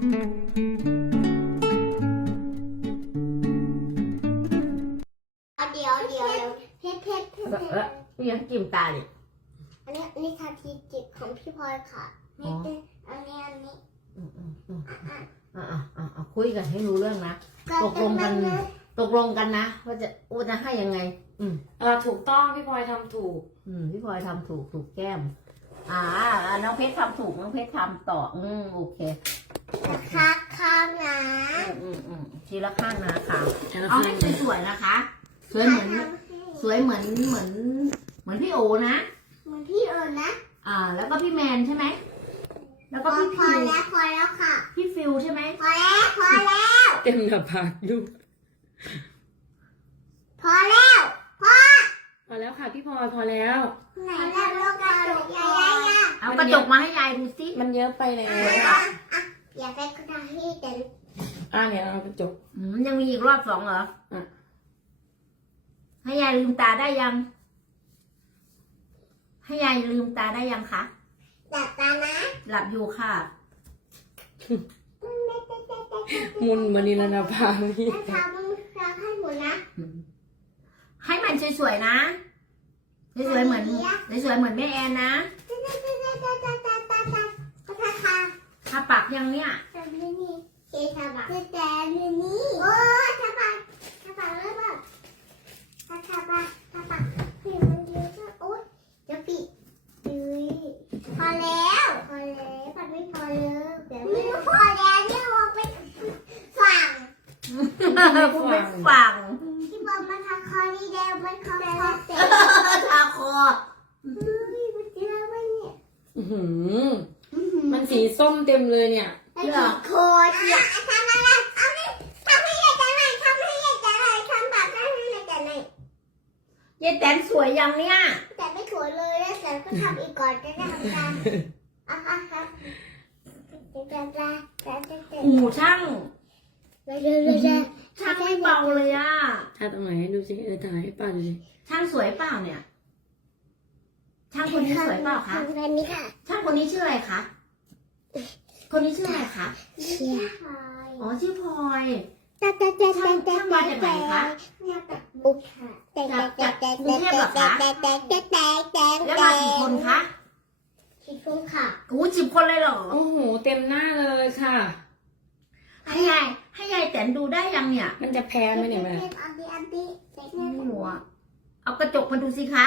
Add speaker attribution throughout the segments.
Speaker 1: พี
Speaker 2: ่ยังจิมตาเนย
Speaker 3: อันนี้นี่คาทีจิตของพี่พลอยค่ะ นี่เป็นอันนี้อันนี้
Speaker 2: เอาคุยกันให้รู้เรื่องนะ ตกลงกันตกลงกันนะ ว่าจะจะให้ยังไง อื
Speaker 4: มถูกต้องพี่พลอยทํถูก
Speaker 2: อืมพี่พลอยทํถูก ถูกแก้มอ่าน้องเพชรทำถูกน้องเพชรทำต่ออืมโอเค
Speaker 3: ข้างข้างนะอ
Speaker 2: ทีละข้างนะค่ะเอาให้สวยๆนะคะ สวยเหมือน สวยเหมือนเหมือนเหมือนพี่โอนะ
Speaker 3: เหมือนพี่เอิญนะ
Speaker 2: อ่า แล้วก็พี่แมนใช่ไหม แล้วก็พี่พอแล้ว
Speaker 3: พอแล้วค่ะ
Speaker 2: พี่ฟิวใช่ไหม
Speaker 3: พอแล้ว พอแล้ว
Speaker 5: เต็มหน้าผากลูก
Speaker 3: พอแล้ว พอ
Speaker 4: พอแล้วค่ะ พี่พอพอแล้ว
Speaker 3: ไหนแล้วกระจกยายยาย
Speaker 2: เอากระจกมาให้ยายดูสิ
Speaker 4: มันเยอะไปเลยอ่ะ
Speaker 3: อยากได้กระทีเต็ม
Speaker 5: อ่าเนี่ยเอาจบ
Speaker 2: ยังมีอีกรอบสองเหรอให้ยายลืมตาได้ยัง ให้ยายลืมตาได้ยังคะ
Speaker 3: หลับตานะ
Speaker 2: หลับอยู่ค่ะ
Speaker 5: มุนมานีลนาพาพีทำให้หม
Speaker 2: ดนะ ให้มันสวยๆนะ สวยๆเหมือนสวยๆเหมือนแม่แอนนะถ้าปักยังเนี่ยจะไม่
Speaker 3: มีเกาปักจะแจมือนี้โอ้ถ้าปักถ้าปักแล้วแบบถ้าถ้าปักถ้าปักผิวมันเยอะก็โอ๊ยจะปิดื้อพอแล้ว พอแล้วปักไม่พอเลยเดี๋ยวไม่พอแล้วเนี่ยมองไปฝั่งฝั่ง ที่บอกมันทาคอ นี่แดงมันคอแดง
Speaker 2: ทาคอเฮ้มันเจอไหมเนี่ยอืสีส้มเต็มเลยเนี่ย
Speaker 3: เหรอคอทำอะไรทำให้ยายแตทำให้ยายแตทำแบบนั้นให้ยายแตนห่
Speaker 2: แตนสวยยังเนี่ย
Speaker 3: แต่ไม่สวยเลยแล้วแต่ก็ทำอีกก่อนจะได้เหมือนกัน
Speaker 2: โอ้โหช่าง ช่างไม่เบาเลยอะ
Speaker 5: ถ้าตรงไหน ดูสิเออถ่ายให้ป้าดูสิ
Speaker 2: ช่างสวยเปล่าเนี่ย ช่างคนนี้สวยเปล่าคะ ช
Speaker 3: ่
Speaker 2: างคนนี้ชื่ออะไรคะคนนี้ชื่ออะไรคะ ชื่อพลอ๋อ ชื่อพลอยท่านมาจากไหนคะมาจากบุกค่ะจากจากจากจากจากจากจคกจากจากแล้วมากี่คนคะสิบคนค่ะ โอ้โหสิบคนเลยเหรอ
Speaker 4: โอ้โหเต็มหน้าเลยค่ะ
Speaker 2: ให้ยายให้ยายแตนดูได้ยังเนี่ย
Speaker 4: มันจะแพ้ไหมเนี่ยมันอันดีอันดีเด็ก
Speaker 2: แม่หัวเอากระจกมาดูสิคะ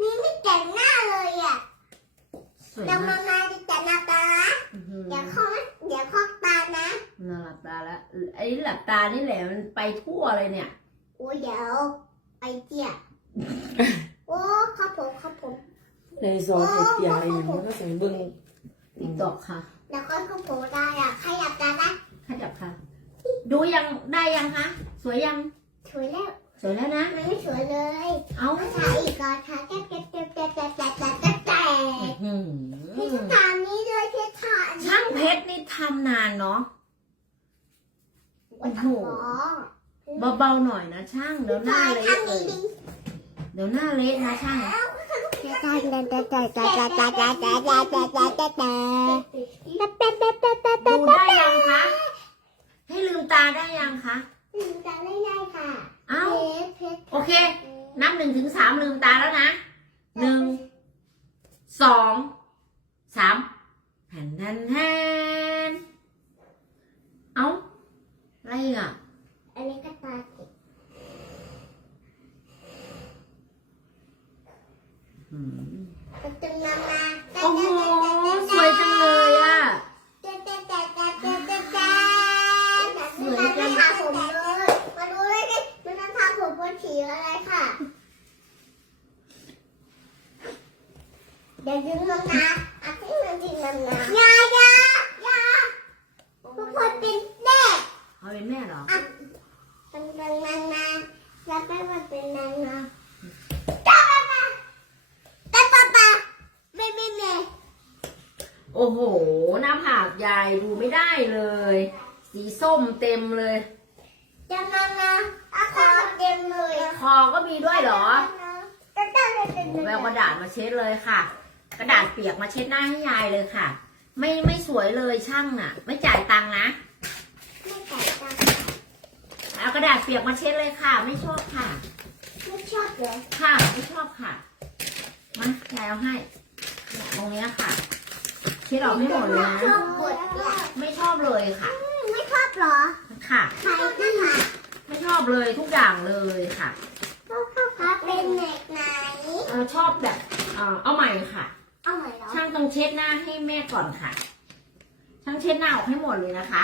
Speaker 3: นี่ไม่แต่งหน้าเลยอ่ะเดี๋มามาจะแต่งหน้าตาอย่าคลอกนะอย่าคลอกตานะ
Speaker 2: นอาหลับตาแล้วไอ้หลับตานี่แหละมันไปทั่วเลยเนี่ย
Speaker 3: โอ้เดี๋ยวไปเจียโอ้ข้าบผมข้าบผม
Speaker 5: ในซอยเก็บยาอยู่มันก็ใส่เบิ้ง
Speaker 4: ติดดอกค่ะ
Speaker 3: แล้วก็ครับผมได้อ่ะขยับตานะ
Speaker 2: ขยับค่ะ ดูยัง ได้ยังคะ สวยยัง สวยแล้ว สวยแล้วนะ
Speaker 3: มันไม่สวยเลย เอาถ่าอีกก่อนค่ะแก
Speaker 2: โอ้โหเบาๆ หน่อยนะ ช่างเดี๋ยวหน้าเละเลยเดี๋ยวหน้าเละนะช่างดูได้ยังคะ ให้ลืมตาได้ยังคะ
Speaker 3: ลืมตาได้้ค่ะ
Speaker 2: เอ้าโอเคนับหนึ่งถึงสามลืมตาแล้วนะหนึ่งสองสามแผ่นแทนเอ้าอะไรอ่ะ อันนี้ก็ตาสิมาโอ้โหสวยจังเลยอ่ะสวยจังมาดูเยมด
Speaker 3: ูเลยดิ มัทำผมเป็นผีอะไรค่ะอย่าึงันนะอาทิตย์มันดึงมันนะยา ยา ยาผมเป็นาเป็นแม่หรอป้าป้าป้าป้าป้าป้าป้าไม่ไม่ม่
Speaker 2: โอ้โหน้ำหากยายดูไม่ได้เลย สีส้มเต็มเลย
Speaker 3: จะมาไงคอเต็มเลย
Speaker 2: คอก็มีด้วยเหรอแววกระดาษมาเช็ดเลยค่ะ กระดาษเปียกมาเช็ดหน้าให้ยายเลยค่ะ ไม่ไม่สวยเลยช่างอ่ะ ไม่จ่ายตังค์นะากระดาษเปียกมาเช็ดเลยค่ะ ไม่ชอบค่ะ
Speaker 3: ไม่ชอบเหรอ
Speaker 2: ค่ะ ไม่ชอบค่ะมาแายเอาให้ ตรงนี้ค่ะ เช็ดออกไม่หมดนะไม่ชอบไม่ชอบเลยค่ะ
Speaker 3: ไม่ชอบหรอ
Speaker 2: ค่ะไม่ชอบไม่ชอบเลยทุกอย่างเลยค่ะชอบเป็นแบบไหนเออชอบแบบเออเอาใหม่ค่ะเอาใหม่หรอช่างต้องเช็ดหน้าให้แม่ก่อนค่ะ ช่างเช็ดหน้าออกให้หมดเลยนะคะ